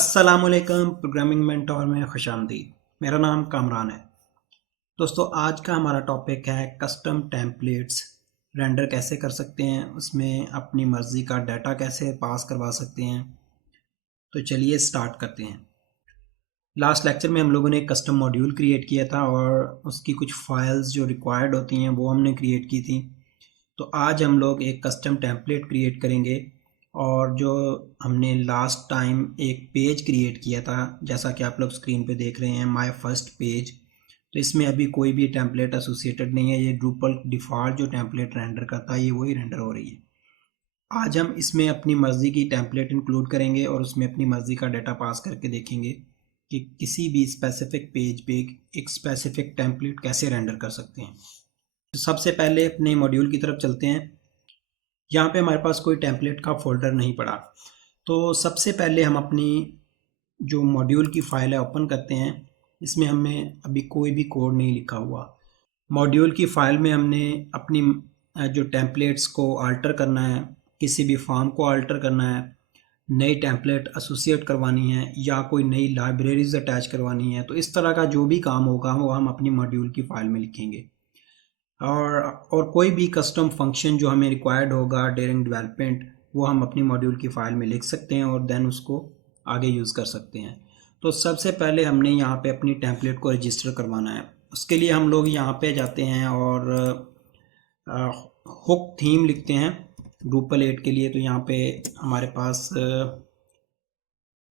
अस्सलामुअलैकुम programming mentor में खुशामदीद। मेरा नाम कामरान है। दोस्तों, आज का हमारा टॉपिक है कस्टम टेम्पलेट्स रेंडर कैसे कर सकते हैं, उसमें अपनी मर्ज़ी का डाटा कैसे पास करवा सकते हैं। तो चलिए स्टार्ट करते हैं। लास्ट लेक्चर में हम लोगों ने एक कस्टम मॉड्यूल क्रिएट किया था और उसकी कुछ फाइल्स जो रिक्वायर्ड होती हैं वो हमने क्रिएट की थी। तो आज हम लोग एक कस्टम टेम्पलेट क्रिएट करेंगे और जो हमने लास्ट टाइम एक पेज क्रिएट किया था, जैसा कि आप लोग स्क्रीन पे देख रहे हैं, माय फर्स्ट पेज। तो इसमें अभी कोई भी टेम्पलेट एसोसिएटेड नहीं है। ये ड्रूपल डिफ़ॉल्ट जो टेम्पलेट रेंडर करता है ये वही रेंडर हो रही है। आज हम इसमें अपनी मर्ज़ी की टेम्पलेट इंक्लूड करेंगे और उसमें अपनी मर्ज़ी का डाटा पास करके देखेंगे कि किसी भी स्पेसिफिक पेज पे एक स्पेसिफिक टेम्पलेट कैसे रेंडर कर सकते हैं। तो सबसे पहले अपने मॉड्यूल की तरफ चलते हैं। यहाँ पे हमारे पास कोई टेम्पलेट का फोल्डर नहीं पड़ा, तो सबसे पहले हम अपनी जो मॉड्यूल की फ़ाइल है ओपन करते हैं। इसमें हमें अभी कोई भी कोड नहीं लिखा हुआ। मॉड्यूल की फ़ाइल में हमने अपनी जो टेम्पलेट्स को अल्टर करना है, किसी भी फॉर्म को अल्टर करना है, नई टेम्पलेट एसोसिएट करवानी है या कोई नई लाइब्रेरीज अटैच करवानी है, तो इस तरह का जो भी काम होगा वो हम अपनी मॉड्यूल की फ़ाइल में लिखेंगे। और कोई भी कस्टम फंक्शन जो हमें रिक्वायर्ड होगा ड्यूरिंग डेवलपमेंट वो हम अपनी मॉड्यूल की फ़ाइल में लिख सकते हैं और देन उसको आगे यूज़ कर सकते हैं। तो सबसे पहले हमने यहाँ पे अपनी टेम्पलेट को रजिस्टर करवाना है। उसके लिए हम लोग यहाँ पे जाते हैं और हुक थीम लिखते हैं ड्रूपल 8 के लिए। तो यहाँ पे हमारे पास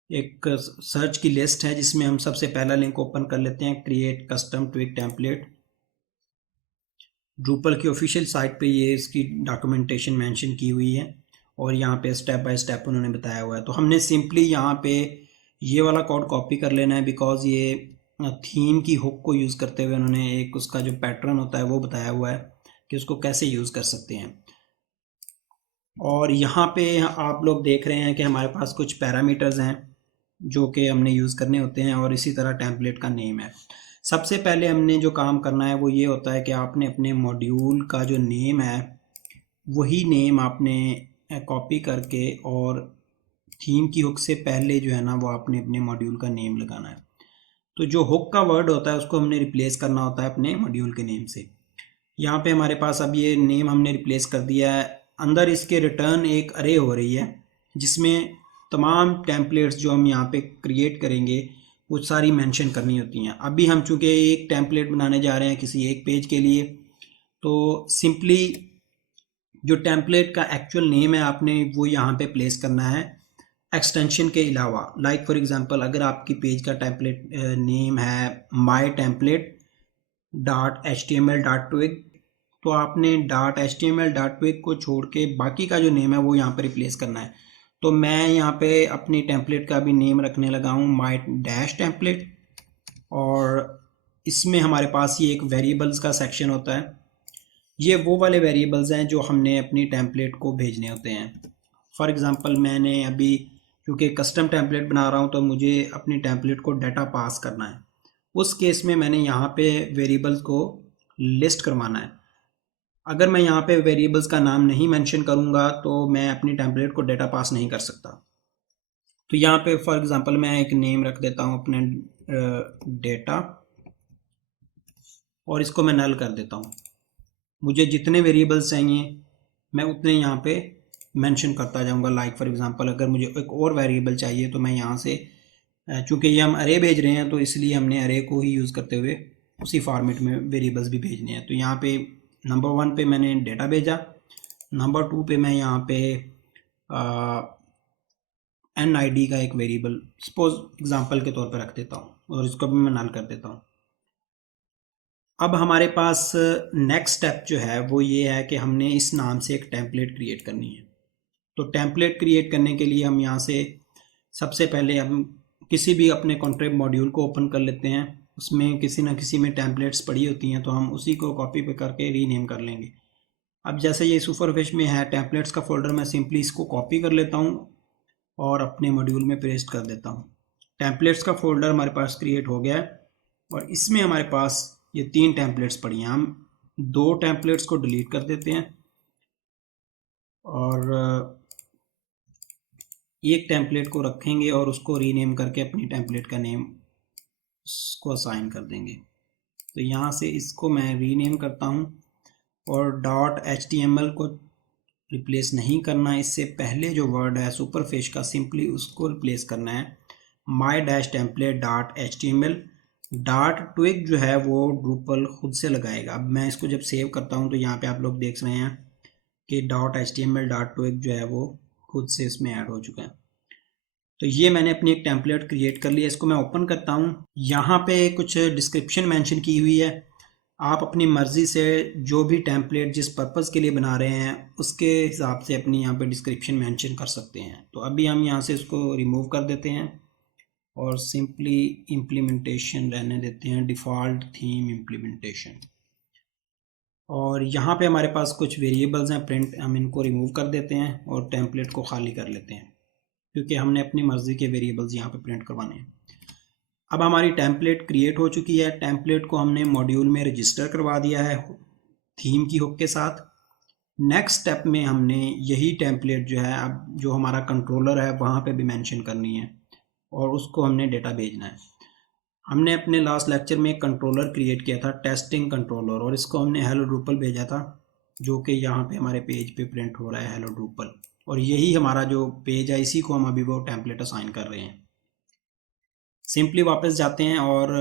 एक सर्च की लिस्ट है जिसमें हम सबसे पहला लिंक ओपन कर लेते हैं, create custom tweak template. Drupal की ऑफिशियल साइट पे ये इसकी डॉक्यूमेंटेशन मेंशन की हुई है और यहाँ पे स्टेप बाय स्टेप उन्होंने बताया हुआ है। तो हमने सिंपली यहाँ पे ये वाला कोड कॉपी कर लेना है, बिकॉज ये थीम की हुक को यूज़ करते हुए उन्होंने एक उसका जो पैटर्न होता है वो बताया हुआ है कि उसको कैसे यूज़ कर सकते हैं। और यहाँ पे आप लोग देख रहे हैं कि हमारे पास कुछ पैरामीटर्स हैं जो कि हमने यूज़ करने होते हैं और इसी तरह टेम्पलेट का नेम है। सबसे पहले हमने जो काम करना है वो ये होता है कि आपने अपने मॉड्यूल का जो नेम है वही नेम आपने कॉपी करके और थीम की हुक से पहले जो है ना वो आपने अपने मॉड्यूल का नेम लगाना है। तो जो हुक का वर्ड होता है उसको हमने रिप्लेस करना होता है अपने मॉड्यूल के नेम से। यहाँ पे हमारे पास अब ये नेम हमने रिप्लेस कर दिया है। अंदर इसके रिटर्न एक अरे हो रही है जिसमें तमाम टेम्पलेट्स जो हम यहाँ पे क्रिएट करेंगे वो सारी मेंशन करनी होती हैं। अभी हम चूँकि एक टेम्पलेट बनाने जा रहे हैं किसी एक पेज के लिए, तो सिंपली जो टेम्पलेट का एक्चुअल नेम है आपने वो यहाँ पे प्लेस करना है एक्सटेंशन के अलावा। लाइक फॉर एग्जांपल, अगर आपकी पेज का टेम्पलेट नेम है my template dot H T M L dot twig, तो आपने dot H T M L dot twig को छोड़ के बाकी का जो नेम है वो यहाँ पे रिप्लेस करना है। तो मैं यहाँ पे अपनी टेम्पलेट का भी नेम रखने लगा हूँ माई डैश टेम्पलेट, और इसमें हमारे पास ये एक वेरिएबल्स का सेक्शन होता है। ये वो वाले वेरिएबल्स हैं जो हमने अपनी टेम्पलेट को भेजने होते हैं। फॉर एग्ज़ाम्पल, मैंने अभी क्योंकि कस्टम टेम्पलेट बना रहा हूँ तो मुझे अपनी टेम्पलेट को डाटा पास करना है। उस केस में मैंने यहाँ पे वेरिएबल्स को लिस्ट करवाना है। अगर मैं यहाँ पे वेरिएबल्स का नाम नहीं मेंशन करूँगा तो मैं अपनी टेम्पलेट को डाटा पास नहीं कर सकता। तो यहाँ पे फॉर एग्ज़ाम्पल मैं एक नेम रख देता हूँ अपने डेटा, और इसको मैं नल कर देता हूँ। मुझे जितने वेरिएबल्स चाहिए मैं उतने यहाँ पे मेंशन करता जाऊँगा। लाइक फॉर एग्जांपल, अगर मुझे एक और वेरिएबल चाहिए तो मैं यहाँ से, चूँकि ये हम अरे भेज रहे हैं तो इसलिए हमने अरे को ही यूज़ करते हुए उसी फॉर्मेट में वेरिएबल्स भी भेजने हैं। तो यहाँ पे नंबर 1 पे मैंने डेटा भेजा, नंबर 2 पे मैं यहाँ पे एन आई डी का एक वेरिएबल सपोज एग्जाम्पल के तौर पर रख देता हूँ और इसको भी मैं नल कर देता हूँ। अब हमारे पास नेक्स्ट स्टेप जो है वो ये है कि हमने इस नाम से एक टेम्पलेट क्रिएट करनी है। तो टेम्पलेट क्रिएट करने के लिए हम यहाँ से सबसे पहले हम किसी भी अपने कॉन्ट्रैक्ट मॉड्यूल को ओपन कर लेते हैं। उसमें किसी ना किसी में टेम्पलेट्स पड़ी होती हैं तो हम उसी को कॉपी पे करके रीनेम कर लेंगे। अब जैसे ये सुपरफिश में है टेम्पलेट्स का फोल्डर, मैं सिंपली इसको कॉपी कर लेता हूँ और अपने मॉड्यूल में पेस्ट कर देता हूँ। टेम्पलेट्स का फोल्डर हमारे पास क्रिएट हो गया है और इसमें हमारे पास ये 3 टेम्पलेट्स पड़ी हैं। हम 2 टेम्पलेट्स को डिलीट कर देते हैं और एक टेम्पलेट को रखेंगे और उसको रीनेम करके अपनी टेम्पलेट का नेम उसको असाइन कर देंगे। तो यहाँ से इसको मैं रीनेम करता हूँ और .html को रिप्लेस नहीं करना है, इससे पहले जो वर्ड है सुपरफिश का सिंपली उसको रिप्लेस करना है my-template.html। .twig जो है वो ड्रूपल खुद से लगाएगा। अब मैं इसको जब सेव करता हूँ तो यहाँ पे आप लोग देख रहे हैं कि .html .twig जो है वो खुद से इसमें ऐड हो चुका है। तो ये मैंने अपनी एक टेम्पलेट क्रिएट कर लिया। इसको मैं ओपन करता हूँ। यहाँ पे कुछ डिस्क्रिप्शन मेंशन की हुई है। आप अपनी मर्ज़ी से जो भी टेम्पलेट जिस पर्पज़ के लिए बना रहे हैं उसके हिसाब से अपनी यहाँ पे डिस्क्रिप्शन मेंशन कर सकते हैं। तो अभी हम यहाँ से इसको रिमूव कर देते हैं और सिंपली इम्प्लीमेंटेशन रहने देते हैं, डिफ़ॉल्ट थीम इम्प्लीमेंटेशन। और यहाँ पे हमारे पास कुछ वेरिएबल्स हैं प्रिंट, हम इनको रिमूव कर देते हैं और टेम्पलेट को खाली कर लेते हैं क्योंकि हमने अपनी मर्ज़ी के वेरिएबल्स यहाँ पे प्रिंट करवाने हैं। अब हमारी टेम्पलेट क्रिएट हो चुकी है। टेम्पलेट को हमने मॉड्यूल में रजिस्टर करवा दिया है थीम की हुक के साथ। नेक्स्ट स्टेप में हमने यही टेम्पलेट जो है अब जो हमारा कंट्रोलर है वहाँ पे भी मेंशन करनी है और उसको हमने डेटा भेजना है। हमने अपने लास्ट लेक्चर में एक कंट्रोलर क्रिएट किया था, टेस्टिंग कंट्रोलर, और इसको हमने हेलो ड्रूपल भेजा था जो कि यहाँ पे हमारे पेज पे प्रिंट हो रहा है हेलो ड्रूपल। और यही हमारा जो पेज है इसी को हम अभी वो टेम्पलेट असाइन कर रहे हैं। सिंपली वापस जाते हैं और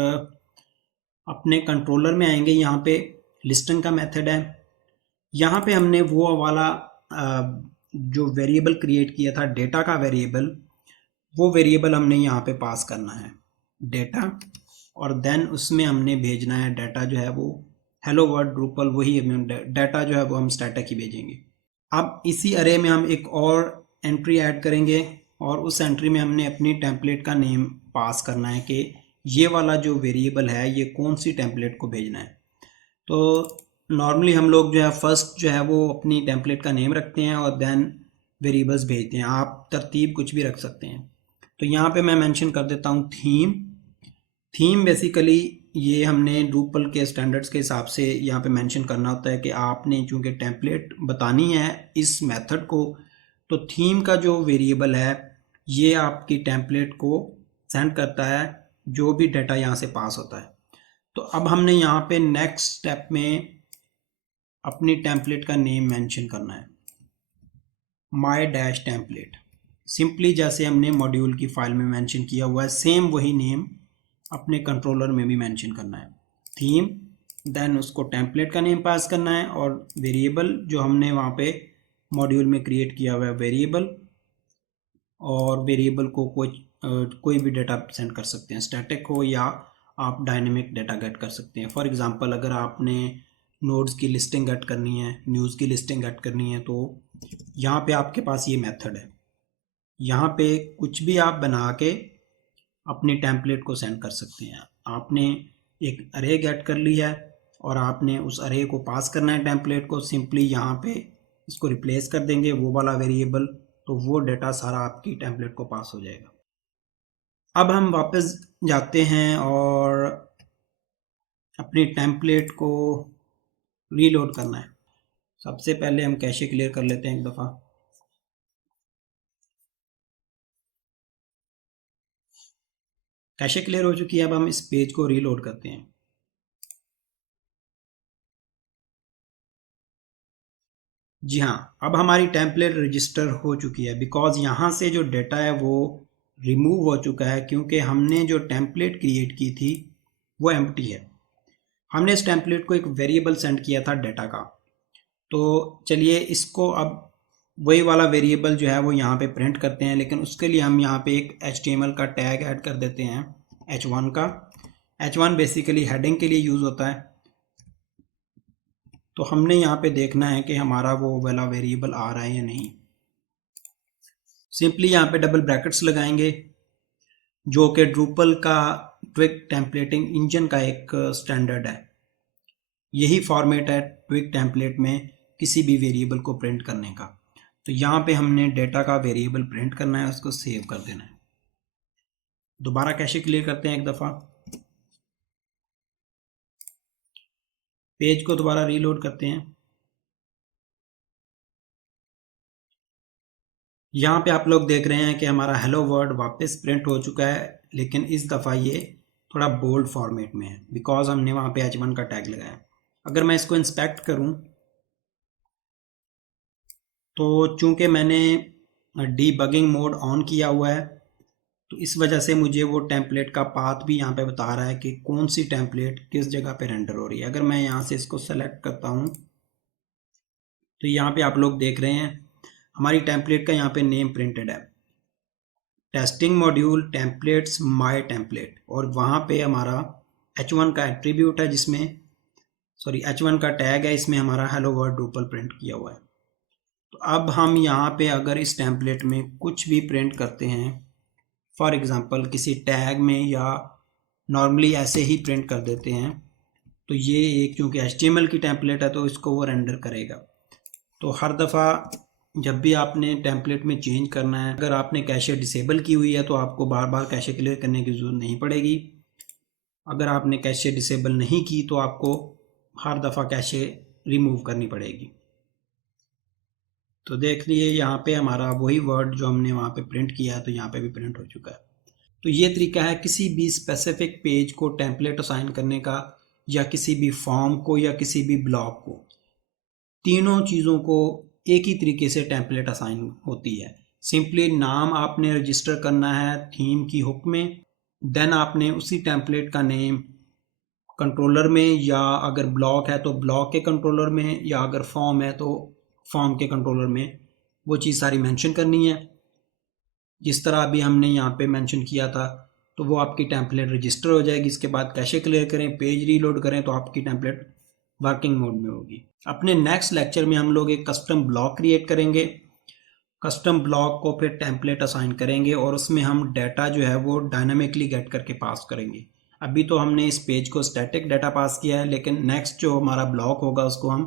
अपने कंट्रोलर में आएंगे। यहाँ पे लिस्टिंग का मेथड है। यहाँ पे हमने वो वाला जो वेरिएबल क्रिएट किया था डेटा का वेरिएबल, वो वेरिएबल हमने यहाँ पे पास करना है डेटा, और देन उसमें हमने भेजना है डाटा जो है वो हेलो वर्ड ड्रूपल, वही डाटा जो है वो हम स्टैटिक ही भेजेंगे। अब इसी अरे में हम एक और एंट्री ऐड करेंगे और उस एंट्री में हमने अपनी टेम्पलेट का नेम पास करना है कि ये वाला जो वेरिएबल है ये कौन सी टेम्पलेट को भेजना है। तो नॉर्मली हम लोग जो है फर्स्ट जो है वो अपनी टेम्पलेट का नेम रखते हैं और देन वेरिएबल्स भेजते हैं। आप तरतीब कुछ भी रख सकते हैं। तो यहाँ पे मैं मेंशन कर देता हूँ थीम। थीम बेसिकली ये हमने ड्रूपल के स्टैंडर्ड्स के हिसाब से यहाँ पे मेंशन करना होता है कि आपने चूँकि टेम्पलेट बतानी है इस मेथड को, तो थीम का जो वेरिएबल है ये आपकी टेम्पलेट को सेंड करता है जो भी डाटा यहाँ से पास होता है। तो अब हमने यहाँ पे नेक्स्ट स्टेप में अपनी टेम्पलेट का नेम मेंशन करना है my-template। सिंपली जैसे हमने मॉड्यूल की फाइल में मेंशन किया हुआ है सेम वही नेम अपने कंट्रोलर में भी मेंशन करना है थीम, देन उसको टेम्पलेट का नेम पास करना है और वेरिएबल जो हमने वहाँ पे मॉड्यूल में क्रिएट किया हुआ है वेरिएबल, और वेरिएबल को कोई भी डाटा सेंड कर सकते हैं, स्टैटिक हो या आप डायनेमिक डाटा गेट कर सकते हैं। फॉर एग्जांपल अगर आपने नोड्स की लिस्टिंग गेट करनी है, न्यूज़ की लिस्टिंग गेट करनी है, तो यहाँ पे आपके पास ये मेथड है। यहाँ पे कुछ भी आप बना के अपनी टेम्पलेट को सेंड कर सकते हैं। आपने एक अरे गेट कर ली है और आपने उस अरे को पास करना है टेम्पलेट को, सिंपली यहाँ पे इसको रिप्लेस कर देंगे वो वाला वेरिएबल, तो वो डाटा सारा आपकी टेम्पलेट को पास हो जाएगा। अब हम वापस जाते हैं और अपनी टेम्पलेट को रीलोड करना है। सबसे पहले हम कैशे क्लियर कर लेते हैं एक दफ़ा। कैशे क्लियर हो चुकी है। अब हम इस पेज को रीलोड करते हैं। जी हाँ, अब हमारी टेम्पलेट रजिस्टर हो चुकी है बिकॉज यहाँ से जो डाटा है वो रिमूव हो चुका है क्योंकि हमने जो टेम्पलेट क्रिएट की थी वो एम्प्टी है। हमने इस टेम्पलेट को एक वेरिएबल सेंड किया था डाटा का। तो चलिए इसको अब वही वाला वेरिएबल जो है वो यहाँ पे प्रिंट करते हैं, लेकिन उसके लिए हम यहाँ पे एक HTML का टैग ऐड कर देते हैं h1 का। h1 बेसिकली हेडिंग के लिए यूज़ होता है। तो हमने यहाँ पे देखना है कि हमारा वो वाला वेरिएबल आ रहा है या नहीं। सिंपली यहाँ पे डबल ब्रैकेट्स लगाएंगे जो कि ड्रूपल का ट्विग टेम्पलेटिंग इंजन का एक स्टैंडर्ड है। यही फॉर्मेट है ट्विग टेम्पलेट में किसी भी वेरिएबल को प्रिंट करने का। तो यहाँ पे हमने डेटा का वेरिएबल प्रिंट करना है, उसको सेव कर देना है। दोबारा कैशे क्लियर करते हैं एक दफ़ा। पेज को दोबारा रीलोड करते हैं। यहाँ पे आप लोग देख रहे हैं कि हमारा हेलो वर्ल्ड वापस प्रिंट हो चुका है, लेकिन इस दफ़ा ये थोड़ा बोल्ड फॉर्मेट में है बिकॉज हमने वहाँ पे H1 का टैग लगाया। अगर मैं इसको इंस्पेक्ट करूँ तो चूंकि मैंने डीबगिंग मोड ऑन किया हुआ है तो इस वजह से मुझे वो टेम्पलेट का पाथ भी यहाँ पे बता रहा है कि कौन सी टेम्पलेट किस जगह पे रेंडर हो रही है। अगर मैं यहाँ से इसको सेलेक्ट करता हूँ तो यहाँ पे आप लोग देख रहे हैं हमारी टेम्पलेट का यहाँ पे नेम प्रिंटेड है, testing module templates my template, और वहाँ पे हमारा H1 का एट्रीब्यूट है जिसमें H1 का टैग है, इसमें हमारा हेलो वर्ल्ड ड्रूपल प्रिंट किया हुआ है। तो अब हम यहाँ पे अगर इस टेम्पलेट में कुछ भी प्रिंट करते हैं, फॉर एग्ज़ाम्पल किसी टैग में या नॉर्मली ऐसे ही प्रिंट कर देते हैं, तो ये एक चूँकि HTML की टेम्पलेट है तो इसको वो रेंडर करेगा। तो हर दफ़ा जब भी आपने टेम्पलेट में चेंज करना है, अगर आपने कैशे डिसेबल की हुई है तो आपको बार बार कैशे क्लियर करने की ज़रूरत नहीं पड़ेगी। अगर आपने कैशे डिसेबल नहीं की तो आपको हर दफ़ा कैशे रिमूव करनी पड़ेगी। तो देख लिए यहाँ पे हमारा वही वर्ड जो हमने वहाँ पे प्रिंट किया है तो यहाँ पे भी प्रिंट हो चुका है। तो ये तरीका है किसी भी स्पेसिफिक पेज को टेम्पलेट असाइन करने का, या किसी भी फॉर्म को या किसी भी ब्लॉक को, तीनों चीज़ों को एक ही तरीके से टेम्पलेट असाइन होती है। सिंपली नाम आपने रजिस्टर करना है थीम की हुक में, देन आपने उसी टेम्पलेट का नेम कंट्रोलर में, या अगर ब्लॉक है तो ब्लॉक के कंट्रोलर में, या अगर फॉर्म है तो फॉर्म के कंट्रोलर में वो चीज़ सारी मेंशन करनी है। जिस तरह अभी हमने यहाँ पे मेंशन किया था तो वो आपकी टेम्पलेट रजिस्टर हो जाएगी। इसके बाद कैशे क्लियर करें, पेज रीलोड करें तो आपकी टेम्पलेट वर्किंग मोड में होगी। अपने नेक्स्ट लेक्चर में हम लोग एक कस्टम ब्लॉक क्रिएट करेंगे, कस्टम ब्लॉक को फिर टेम्पलेट असाइन करेंगे और उसमें हम डाटा जो है वो डायनामिकली गेट करके पास करेंगे। अभी तो हमने इस पेज को स्टैटिक डाटा पास किया है, लेकिन नेक्स्ट जो हमारा ब्लॉक होगा उसको हम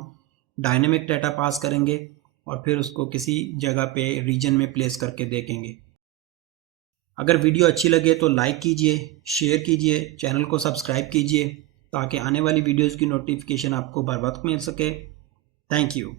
डायनेमिक डाटा पास करेंगे और फिर उसको किसी जगह पे रीजन में प्लेस करके देखेंगे। अगर वीडियो अच्छी लगे तो लाइक कीजिए, शेयर कीजिए, चैनल को सब्सक्राइब कीजिए ताकि आने वाली वीडियोज़ की नोटिफिकेशन आपको बर वक्त मिल सके। Thank you.